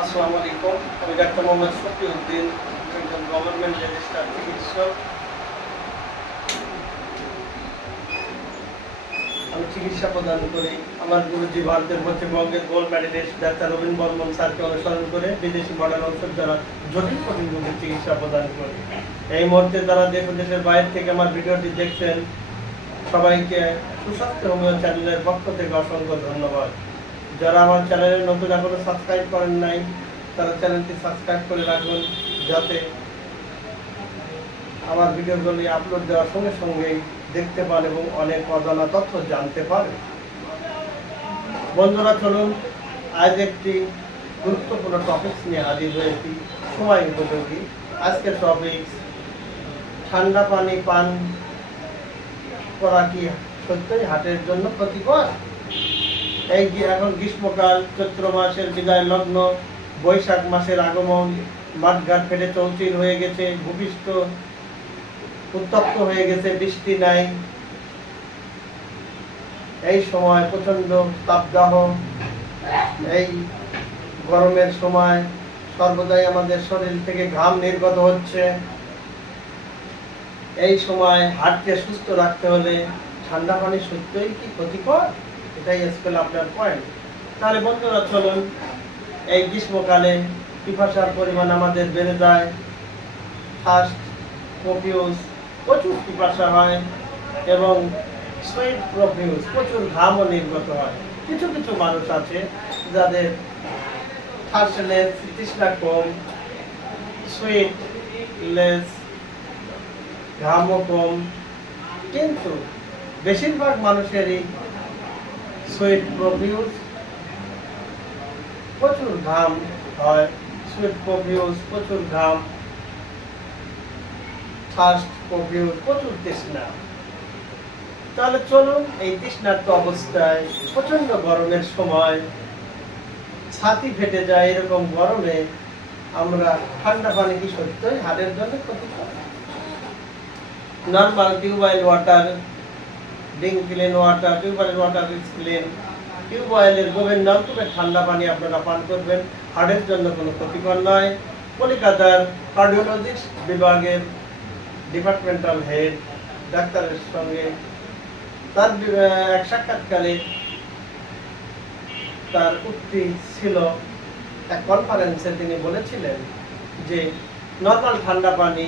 আসসালামু আলাইকুম। আমি ডাক্তার মোহাম্মদ শফিউদ্দিন, একজন গভর্নমেন্ট রেজিস্টার্ড চিকিৎসক। আমি চিকিৎসা প্রদান করি। আমার গুরুজি ভারতের পশ্চিমবঙ্গের gold medallist doctor Rabin Barman স্যারকে অনুসরণ করে বিদেশি মডেল ঔষধ দ্বারা জটিল কঠিন রোগের চিকিৎসা প্রদান করি। এই মুহূর্তে যারা দেশ ও দেশের বাইরে থেকে আমার ভিডিওটি দেখছেন, সবাইকে সুস্বাস্থ্য হোমিও চ্যানেলের পক্ষ থেকে অসংখ্য ধন্যবাদ। যারা আমার চ্যানেলে নতুন এখনো সাবস্ক্রাইব করেন নাই, তারা চ্যানেলটি সাবস্ক্রাইব করে রাখুন, যাতে আমার ভিডিওগুলি আপলোড দেওয়ার সঙ্গে সঙ্গেই দেখতে পান এবং অনেক অজানা তথ্য জানতে পারেন। বন্ধুরা, চলুন আজ একটি গুরুত্বপূর্ণ টপিকস নিয়ে হাজির হয়েছি, সময় উপযোগী। আজকের টপিকস, ঠান্ডা পানি পান করা কি সত্যই হার্টের জন্য ক্ষতিকর? এই এখন গ্রীষ্মকাল, চৈত্র মাসের বিদায় লগ্ন, বৈশাখ মাসের আগমন, মাঠঘাট ফেটে চৌচির হয়ে গেছে, ভূপৃষ্ঠ উত্তপ্ত হয়ে গেছে, বৃষ্টি নাই। এই সময় প্রচন্ড তাপদাহ, এই গরমের সময় সর্বদাই আমাদের শরীর থেকে ঘাম নির্গত হচ্ছে। এই সময় হার্টকে সুস্থ রাখতে হলে ঠান্ডা পানি সত্যই কি ক্ষতিকর? এটাই আজকাল আপনার পয়েন্ট। তাহলে বন্ধুরা, চলুন, এই গ্রীষ্মকালে পিপাসার পরিমাণ আমাদের বেড়ে যায়, ফার্স্ট প্রফিউস, প্রচুর পিপাসা হয় এবং সুইট প্রফিউস, প্রচুর ঘামও নির্গত হয়। কিছু কিছু মানুষ আছে যাদের থার্স্টলেস, তৃষ্ণা কম, সুইটলেস, ঘামও কম, কিন্তু বেশিরভাগ মানুষেরই সুইট প্রফিউস, প্রচুর ঘাম হয়, সুইট প্রফিউস, প্রচুর ঘাম, থার্স্ট প্রফিউস, প্রচুর তৃষ্ণা। তাহলে চলুন, এই তৃষ্ণার্ত অবস্থায় প্রচন্ড গরমের সময় ছাতি ফেটে যায়, এরকম গরমে আমরা ঠান্ডা পানি কি সত্যই হার্টের জন্য ক্ষতিকর? Normal tubewell water, drink clean water, tubewell water is clean. টিউবওয়েলের গভীর নলকূপে ঠান্ডা পানি আপনারা পান করবেন, হার্টের জন্য কোনো ক্ষতিকর নয়। কলকাতার কার্ডিওলজিস্ট বিভাগের ডিপার্টমেন্টাল হেড ডাক্তারের সঙ্গে তার এক সাক্ষাৎকারে তার উক্তি ছিল, এক কনফারেন্সে তিনি বলেছিলেন যে নর্মাল ঠান্ডা পানি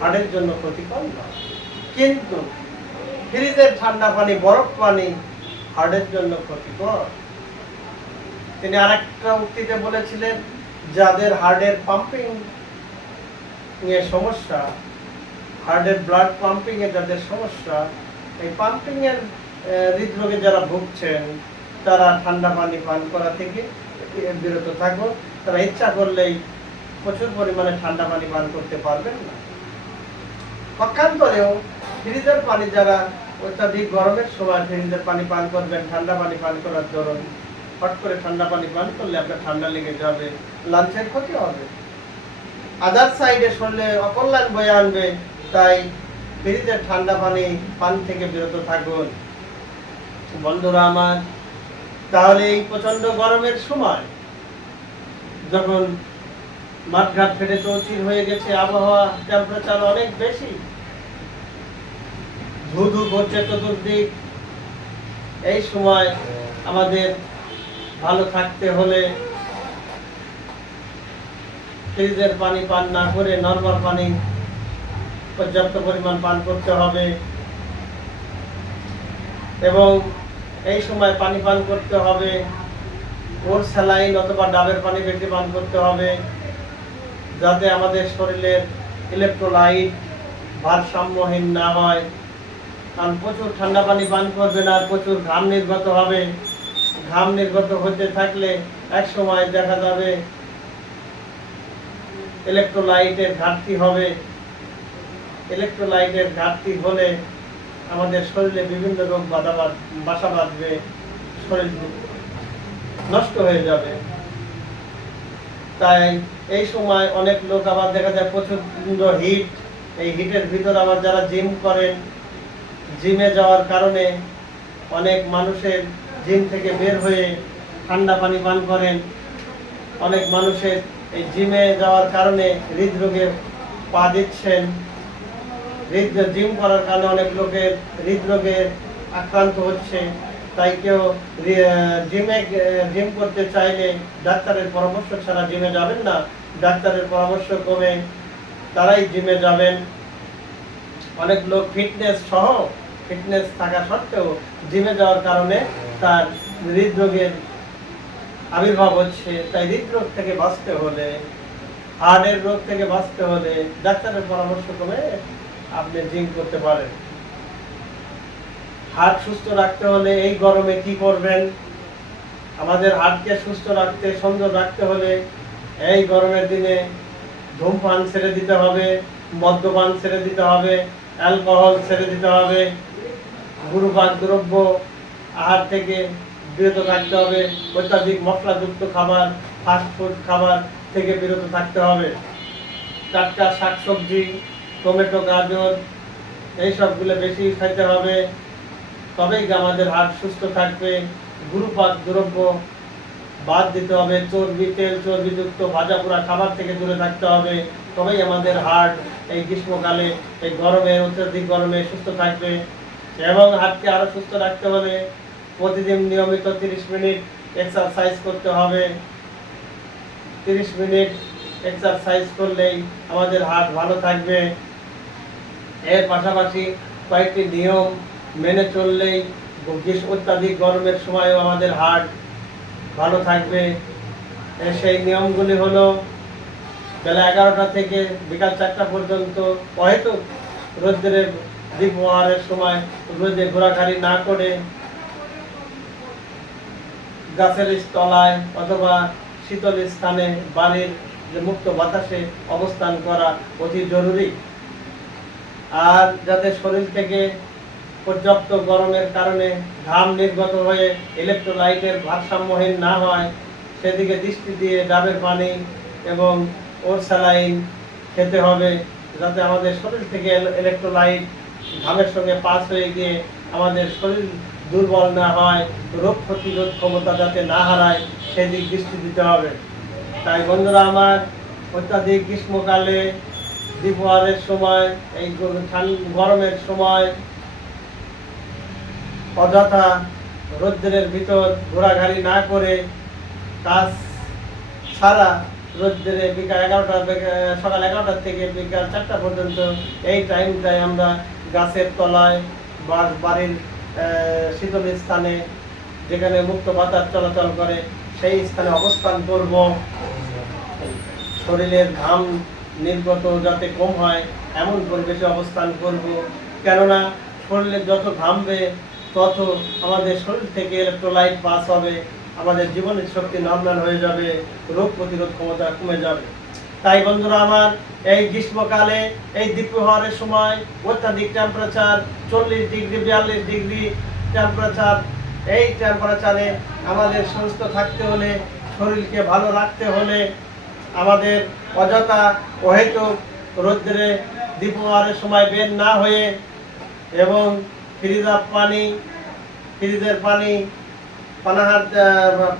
হার্টের জন্য ক্ষতিকর নয়, কিন্তু ফ্রিজের ঠান্ডা পানি, বরফ পানি হার্টের জন্য ক্ষতিকর। তিনি আরেকটা উক্তিতে বলেছিলেন, যাদের হার্টের পাম্পিং এর সমস্যা, হার্টের ব্লাড পাম্পিং এর যাদের সমস্যা, এই পাম্পিং এর হৃদরোগে যারা ভুগছেন, তারা ঠান্ডা পানি পান করা থেকে বিরত থাকুন। তারা ইচ্ছা করলেই প্রচুর পরিমাণে ঠান্ডা পানি পান করতে পারবেন না। পক্ষান্তরেও ফ্রিজের পানি, যারা অত্যাধিক গরমের সময় ফ্রিজের পানি পান করবেন, ঠান্ডা পানি পান করার দরুন হট করে ঠান্ডা পানি পান করলে আপনার ঠান্ডা লেগে যাবে, লাঞ্চের ক্ষতি হবে, আদার সাইডে শরীরে অকল্যাণ বয়ে আনবে। তাই ফ্রিজের ঠান্ডা পানি পান থেকে বিরত থাকুন। বন্ধুরা আমার, তাহলে এই প্রচন্ড গরমের সময় যখন মাঠঘাট ফেটে চৌচির হয়ে গেছে, আবহাওয়া টেম্পারেচার অনেক বেশি, ধুধু করছে চতুর্দিক, এই সময় আমাদের ভালো থাকতে হলে ফ্রিজের পানি পান না করে নর্মাল পানি পর্যাপ্ত পরিমাণ পান করতে হবে এবং এই সময় পানি পান করতে হবে ওর স্যালাইন অথবা ডাবের পানি বেশি পান করতে হবে, যাতে আমাদের শরীরের ইলেকট্রোলাইট ভারসাম্যহীন না হয়। কারণ প্রচুর ঠান্ডা পানি পান করবেন আর প্রচুর ঘাম নির্গত হবে। ঘাম নির্গত হতে থাকলে এক সময় দেখা যাবে ইলেকট্রোলাইটের ঘাটতি হবে। ইলেকট্রোলাইটের ঘাটতি হলে আমাদের শরীরে বিভিন্ন রোগ বাসা বাঁধবে, শরীর নষ্ট হয়ে যাবে। তাই এই সময় অনেক লোক আবার দেখা যায় প্রচন্ড হিট, এই হিটের ভিতর আবার যারা জিম করেন, জিমে যাওয়ার কারণে অনেক মানুষের জিম থেকে বের হয়ে ঠান্ডা পানি পান করেন, অনেক মানুষের এই জিমে যাওয়ার কারণে হৃদরোগে পা দিচ্ছেন। জিম করার কারণে অনেক লোকের হৃদরোগে আক্রান্ত হচ্ছে। তাই কেউ জিম করতে চাইলে ডাক্তারের পরামর্শ ছাড়া জিমে যাবেন না। ডাক্তারের পরামর্শ ক্রমে তারাই জিমে যাবেন। অনেক লোক ফিটনেস থাকা সত্ত্বেও জিমে যাওয়ার কারণে তার হৃদরোগের আবির্ভাব হচ্ছে। তাই হৃদরোগ থেকে বাঁচতে হলে, হার্টের রোগ থেকে বাঁচতে হলে ডাক্তারের পরামর্শ ক্রমে আপনি জিম করতে পারেন। হার্ট সুস্থ রাখতে হলে এই গরমে কি করবেন? আমাদের হার্টকে সুস্থ রাখতে, সুন্দর রাখতে হলে এই গরমের দিনে ধূমপান ছেড়ে দিতে হবে, মদ্যপান ছেড়ে দিতে হবে, অ্যালকোহল ছেড়ে দিতে হবে, গুরুপাক দ্রব্য আহার থেকে বিরত থাকতে হবে, অত্যাধিক মশলাযুক্ত খাবার, ফাস্টফুড খাবার থেকে বিরত থাকতে হবে। টাটকা শাকসবজি, টমেটো, গাজর এইসবগুলো বেশি খাইতে হবে, তবেই আমাদের হার্ট সুস্থ থাকবে। গুরুপাক দ্রব্য বাদ দিতে হবে, তেল চর্বিযুক্ত ভাজা পোড়া খাবার থেকে দূরে থাকতে হবে, তবেই আমাদের হার্ট এই গ্রীষ্মকালে, এই গরমে, অত্যাধিক গরমে সুস্থ থাকবে। এবং হার্টকে আরো সুস্থ রাখতে হলে প্রতিদিন নিয়মিত 30 মিনিট এক্সারসাইজ করতে হবে। 30 মিনিট এক্সারসাইজ করলেই আমাদের হার্ট ভালো থাকবে। এর পাশাপাশি কয়েকটি নিয়ম মেনে চললেই অত্যাধিক গরমের সময়ও আমাদের হার্ট ভালো থাকবে। সেই নিয়মগুলি হলো, বেলা 11টা থেকে বিকাল 4টা পর্যন্ত হয়তো রোদ্রের দ্বিপ্রহরের সময় রোদে ঘোরাঘুরি না করে গাছের তলায় অথবা শীতল স্থানে বাড়ির মুক্ত বাতাসে অবস্থান করা অতি জরুরি। আর যাতে শরীর থেকে পর্যাপ্ত গরমের কারণে ঘাম নির্গত হয়ে ইলেকট্রোলাইটের ভারসাম্যহীন না হয় সেদিকে দৃষ্টি দিয়ে ডাবের পানি এবং ওরসালাইন খেতে হবে, যাতে আমাদের শরীর থেকে ইলেকট্রোলাইট ঘামের সঙ্গে পাস হয়ে গিয়ে আমাদের শরীর দুর্বল না হয়, রোগ প্রতিরোধ ক্ষমতা যাতে না হারায় সেদিক দৃষ্টি দিতে হবে। তাই বন্ধুরা আমার, অত্যাধিক গ্রীষ্মকালে দ্বিপ্রহরের সময়, এই গরমের সময় অযথা রৌদ্রের ভিতর ঘোরাঘুরি না করে কাজ ছাড়া রৌদ্রে সকাল 11টা থেকে বিকাল 4টা পর্যন্ত এই টাইমটায় আমরা গাছের তলায় বা বাড়ির শীতল স্থানে, যেখানে মুক্ত বাতাস চলাচল করে, সেই স্থানে অবস্থান করব। শরীরের ঘাম নির্গত যাতে কম হয় এমন পরিবেশে অবস্থান করব। কেননা শরীরে যত ঘামবে তত আমাদের শরীর থেকে ইলেকট্রোলাইট পাস হবে, আমাদের জীবনের শক্তি নর্মাল হয়ে যাবে, রোগ প্রতিরোধ ক্ষমতা কমে যাবে। তাই বন্ধুরা আমার, এই গ্রীষ্মকালে এই দ্বিপ্রহরের সময় অত্যাধিক টেম্পারেচার 40 ডিগ্রি 42 ডিগ্রি টেম্পারেচার, এই টেম্পারেচারে আমাদের সুস্থ থাকতে হলে, শরীরকে ভালো রাখতে হলে আমাদের অযথা অহেতুক রৌদ্রে দ্বিপ্রহরের সময় বের না হয়ে এবং ফ্রিজের পানি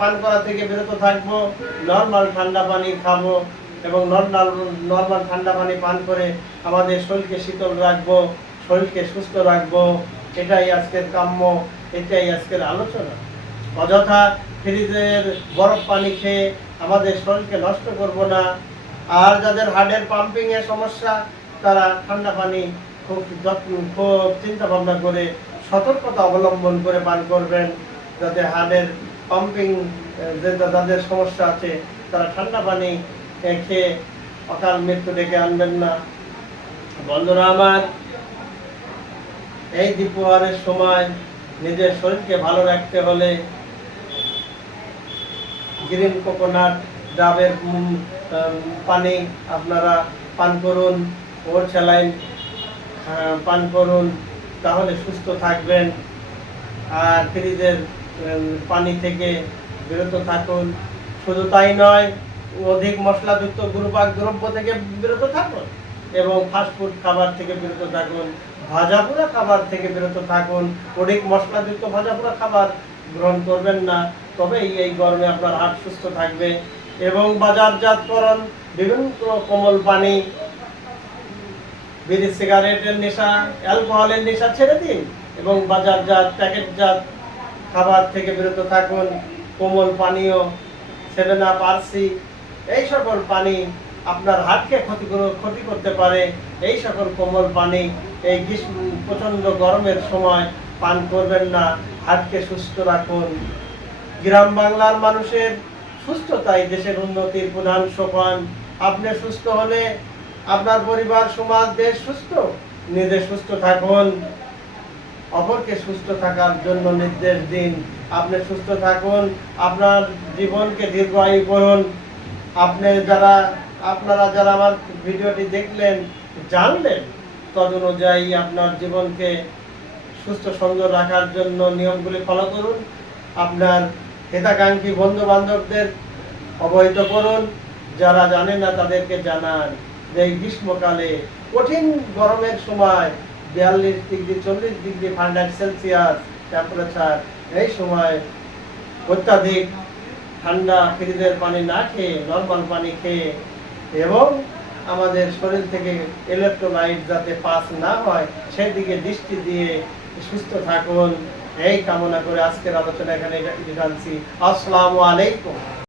পান করা থেকে বিরত থাকবো, নর্মাল ঠান্ডা পানি খাবো এবং নর্মাল ঠান্ডা পানি পান করে আমাদের শরীরকে শীতল রাখবো, শরীরকে সুস্থ রাখবো। এটাই আজকের কাম্য, এটাই আজকের আলোচনা। অযথা ফ্রিজের বরফ পানি খেয়ে আমাদের শরীরকে নষ্ট করব না। আর যাদের হার্টের পাম্পিং এর সমস্যা, তারা ঠান্ডা পানি খুব চিন্তা ভাবনা করে সতর্কতা অবলম্বন করে পান করবেন, যাতে হার্টের পাম্পিং যাদের সমস্যা আছে তারা ঠান্ডা পানি খেয়ে অকাল মৃত্যু ডেকে আনবেন না। বন্ধুরা আমার, এই দ্বিপ্রহরের সময় নিজের শরীরকে ভালো রাখতে হলে গ্রিন কোকোনাট, ডাবের পানি আপনারা পান করুন, ওরসালাইন পান করুন, তাহলে সুস্থ থাকবেন। আর ফ্রিজের পানি থেকে বিরত থাকুন। শুধু তাই নয়, অধিক মশলাযুক্ত গুরুপাক দ্রব্য থেকে বিরত থাকুন এবং ফাস্টফুড খাবার থেকে বিরত থাকুন, ভাজা পোড়া খাবার থেকে বিরত থাকুন। অধিক মশলাযুক্ত ভাজা পোড়া খাবার গ্রহণ করবেন না, তবেই এই গরমে আপনার হার্ট সুস্থ থাকবে। এবং বাজারজাতকরণ বিভিন্ন কোমল পানি, বিড়ি সিগারেটের নেশা, অ্যালকোহলের নেশা ছেড়ে দিন এবং বাজারজাত প্যাকেটজাত খাবার থেকে বিরত থাকুন। কোমল পানীয়, 7 আপ, আরসি, এই সকল পানি আপনার হার্টকে ক্ষতি করতে পারে। এই সকল কোমল পানি এই গ্রীষ্ম প্রচণ্ড গরমের সময় পান করবেন না। হার্টকে সুস্থ রাখুন। গ্রাম বাংলার মানুষের সুস্থতাই দেশের উন্নতির প্রধান সোপান। আপনি সুস্থ হলে আপনার পরিবার, সমাজ, দেশ সুস্থ। নিজে সুস্থ থাকুন, অপরকে সুস্থ থাকার জন্য নির্দেশ দিন। আপনি সুস্থ থাকুন, আপনার জীবনকে দীর্ঘায়ু করুন। আপনারা যারা আমার ভিডিওটি দেখলেন, জানলেন, তদ অনুযায়ী আপনার জীবনকে সুস্থ সুন্দর রাখার জন্য নিয়মগুলি ফলো করুন। আপনার হিতাকাঙ্ক্ষী বন্ধু বান্ধবদের অবহিত করুন। যারা জানে না তাদেরকে জানান যে এই গ্রীষ্মকালে কঠিন গরমের সময় 42 degree 40 degree Fahrenheit Celsius temperature, এই সময় অত্যাধিক ঠান্ডা ফ্রিজের পানি না খেয়ে নর্মাল পানি খেয়ে এবং আমাদের শরীর থেকে ইলেকট্রোলাইট যাতে পাস না হয় সেদিকে দৃষ্টি দিয়ে সুস্থ থাকুন। এই কামনা করে আজকের আলোচনা এখানে টানছি। আসসালামু আলাইকুম।